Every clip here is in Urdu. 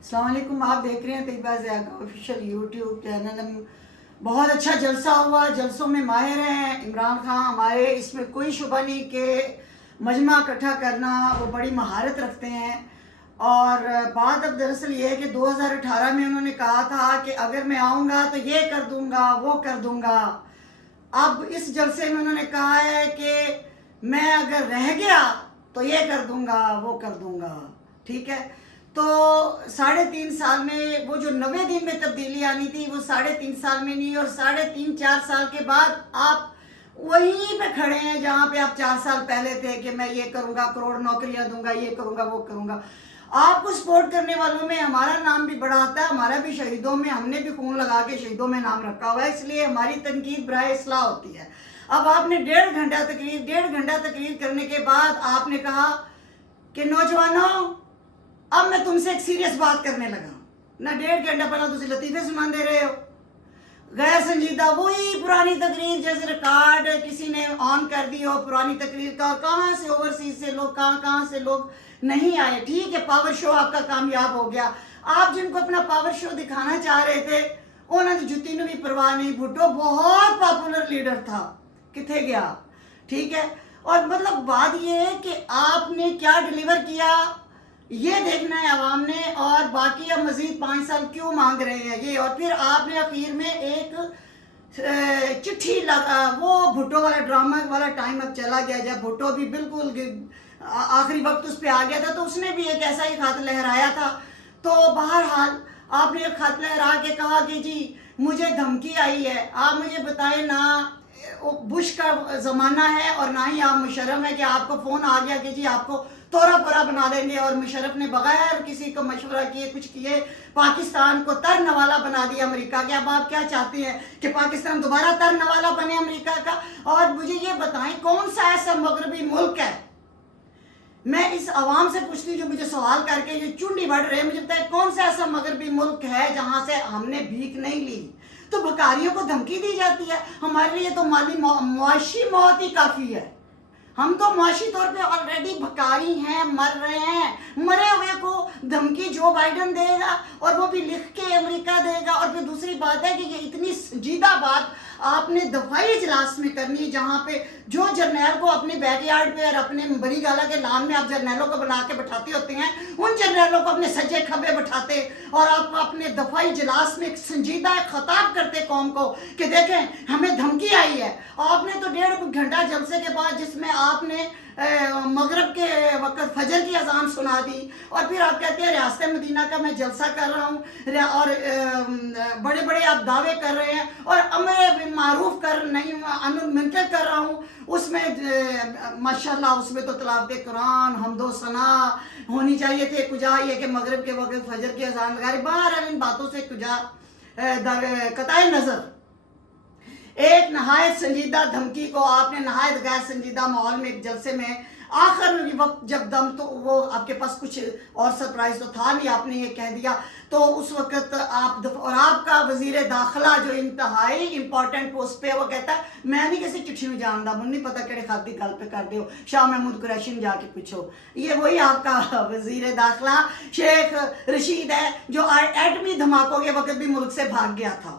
السلام علیکم، آپ دیکھ رہے ہیں طیبہ ضیاء کا آفیشیل یوٹیوب چینل۔ بہت اچھا جلسہ ہوا، جلسوں میں ماہر ہیں عمران خان ہمارے، اس میں کوئی شبہ نہیں کہ مجمع اکٹھا کرنا وہ بڑی مہارت رکھتے ہیں۔ اور بات اب دراصل یہ ہے کہ 2018 میں انہوں نے کہا تھا کہ اگر میں آؤں گا تو یہ کر دوں گا وہ کر دوں گا۔ اب اس جلسے میں انہوں نے کہا ہے کہ میں اگر رہ گیا تو یہ کر دوں گا وہ کر دوں گا، ٹھیک ہے۔ تو 3.5 سال میں وہ جو 90 دن میں تبدیلی آنی تھی وہ 3.5 سال میں نہیں، اور 3.5-4 سال کے بعد آپ وہیں پہ کھڑے ہیں جہاں پہ آپ 4 سال پہلے تھے کہ میں یہ کروں گا، کروڑ نوکریاں دوں گا، یہ کروں گا وہ کروں گا۔ آپ کو سپورٹ کرنے والوں میں ہمارا نام بھی بڑا آتا ہے، ہمارا بھی شہیدوں میں، ہم نے بھی خون لگا کے شہیدوں میں نام رکھا ہوا ہے، اس لیے ہماری تنقید برائے اصلاح ہوتی ہے۔ اب آپ نے 1.5 گھنٹہ تقریر کرنے کے بعد آپ نے کہا کہ نوجوانوں اب میں تم سے ایک سیریس بات کرنے لگا۔ نہ 1.5 گھنٹہ پہلے تجھے لطیفے سنان دے رہے ہو، غیر سنجیدہ وہی پرانی تقریر جیسے ریکارڈ کسی نے آن کر دی ہو پرانی تقریر کا، اور کہاں سے اوورسیز سے لوگ کہاں سے لوگ نہیں آئے۔ ٹھیک ہے، پاور شو آپ کا کامیاب ہو گیا، آپ جن کو اپنا پاور شو دکھانا چاہ رہے تھے انہوں نے جتی نے بھی پرواہ نہیں۔ بھٹو بہت پاپولر لیڈر تھا، کتنے گیا، ٹھیک ہے۔ اور مطلب بات یہ ہے کہ آپ نے کیا ڈیلیور کیا یہ دیکھنا ہے عوام نے، اور باقی اب مزید 5 سال کیوں مانگ رہے ہیں یہ۔ اور پھر آپ نے اخیر میں ایک چٹھی لگا، وہ بھٹو والا ڈرامہ والا ٹائم اب چلا گیا جب بھٹو بھی بالکل آخری وقت اس پہ آ گیا تھا، تو اس نے بھی ایک ایسا ہی خط لہرایا تھا۔ تو بہرحال آپ نے ایک خط لہرا کے کہا کہ جی مجھے دھمکی آئی ہے، آپ مجھے بتائیں، نہ بش کا زمانہ ہے اور نہ ہی آپ مشرف ہے کہ آپ کو فون آ گیا کہ جی آپ کو تورا پورا بنا دیں گے، اور مشرف نے بغیر کسی کو مشورہ کیے کچھ کیے پاکستان کو تر نوالا بنا دیا امریکہ کے۔ اب آپ کیا چاہتے ہیں کہ پاکستان دوبارہ تر نوالا بنے امریکہ کا؟ اور مجھے یہ بتائیں کون سا ایسا مغربی ملک ہے، میں اس عوام سے پوچھتی ہوں جو مجھے سوال کر کے یہ چونڈی بڑھ رہے ہیں، مجھے بتائیں کون سا ایسا مغربی ملک ہے جہاں سے ہم نے بھیک نہیں لی تو بھکاریوں کو دھمکی دی جاتی ہے؟ ہمارے لیے تو معاشی موت ہی کافی ہے، ہم تو معاشی طور پہ آلریڈی بھکاری ہیں، مر رہے ہیں۔ مرے ہوئے کو دھمکی جو بائیڈن دے گا اور وہ بھی لکھ کے امریکہ دے گا۔ اور پھر دوسری بات ہے کہ یہ اتنی سنجیدہ بات آپ نے دفاعی اجلاس میں کرنی، جہاں پہ جو جرنیل کو اپنے بیک یارڈ پہ اور اپنے بری گالہ کے لان میں آپ جرنیلوں کو بنا کے بٹھاتے ہوتے ہیں، ان جرنیلوں کو اپنے سجے کھبے بٹھاتے اور آپ اپنے دفاعی اجلاس میں ایک سنجیدہ خطاب کرتے قوم کو کہ دیکھیں ہمیں دھمکی آئی ہے۔ آپ نے تو 1.5 گھنٹہ جلسے کے بعد جس میں آپ نے مغرب کے وقت فجر کی اذان سنا دی، اور پھر آپ کہتے ہیں ریاست مدینہ کا میں جلسہ کر رہا ہوں، اور بڑے بڑے آپ دعوے کر رہے ہیں، اور امر معروف کر نہیں منکر کر رہا ہوں، اس میں ماشاءاللہ اس میں تو تلاوت قرآن حمد و ثنا ہونی چاہیے تھے، کجا یہ کہ مغرب کے وقت فجر کی اذان لگا رہے۔ بہرحال ان باتوں سے کجا قطع نظر ایک نہایت سنجیدہ دھمکی کو آپ نے نہایت غیر سنجیدہ ماحول میں ایک جلسے میں آخر وقت جب دم تو وہ آپ کے پاس کچھ اور سرپرائز تو تھا نہیں، آپ نے یہ کہہ دیا تو اس وقت آپ اور آپ کا وزیر داخلہ جو انتہائی امپورٹنٹ پوسٹ پہ وہ کہتا ہے میں نہیں کسی چٹھی میں جاندا، مجھے نہیں پتا کہڑے خط دی گل پہ کر دیو، شاہ محمود قریشی نے جا کے پوچھو۔ یہ وہی آپ کا وزیر داخلہ شیخ رشید ہے جو ایٹمی دھماکوں کے وقت بھی ملک سے بھاگ گیا تھا۔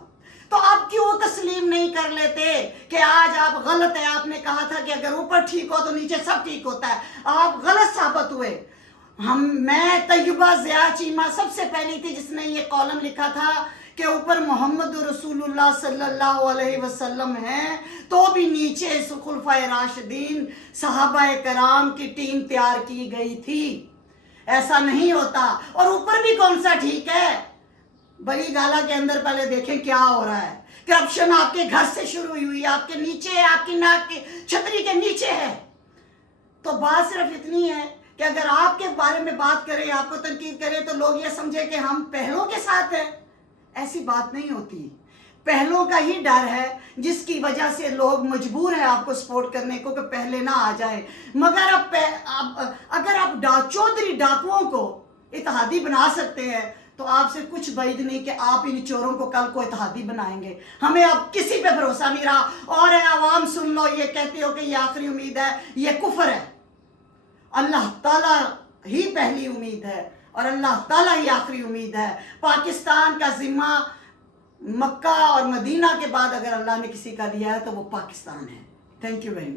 تو آپ کیوں تسلیم نہیں کر لیتے کہ آج آپ غلط ہے؟ آپ نے کہا تھا کہ اگر اوپر ٹھیک ہو تو نیچے سب ٹھیک ہوتا ہے، آپ غلط ثابت ہوئے۔ میں طیبہ ضیاء چیمہ سب سے پہلی تھی جس نے یہ کالم لکھا تھا کہ اوپر محمد رسول اللہ صلی اللہ علیہ وسلم ہیں تو بھی نیچے خلفائے راشدین صحابہ کرام کی ٹیم تیار کی گئی تھی، ایسا نہیں ہوتا۔ اور اوپر بھی کون سا ٹھیک ہے؟ بڑی گالہ کے اندر پہلے دیکھیں کیا ہو رہا ہے۔ کرپشن آپ کے گھر سے شروع ہوئی، آپ کے نیچے ہے، آپ کی ناک کی چھتری کے نیچے ہے۔ تو بات صرف اتنی ہے کہ اگر آپ کے بارے میں بات کریں، آپ کو تنقید کریں تو لوگ یہ سمجھے کہ ہم پہلوں کے ساتھ ہیں، ایسی بات نہیں ہوتی۔ پہلوں کا ہی ڈر ہے جس کی وجہ سے لوگ مجبور ہیں آپ کو سپورٹ کرنے کو کہ پہلے نہ آ جائیں۔ مگر اگر آپ چودھری ڈاکوؤں کو اتحادی بنا سکتے ہیں تو آپ سے کچھ بعید نہیں کہ آپ ان چوروں کو کل کو اتحادی بنائیں گے۔ ہمیں اب کسی پہ بھروسہ نہیں رہا، اور اے عوام سن لو، یہ کہتے ہو کہ یہ آخری امید ہے، یہ کفر ہے۔ اللہ تعالیٰ ہی پہلی امید ہے، اور اللہ تعالیٰ ہی آخری امید ہے. پاکستان کا ذمہ مکہ اور مدینہ کے بعد اگر اللہ نے کسی کا دیا ہے تو وہ پاکستان ہے. Thank you very much.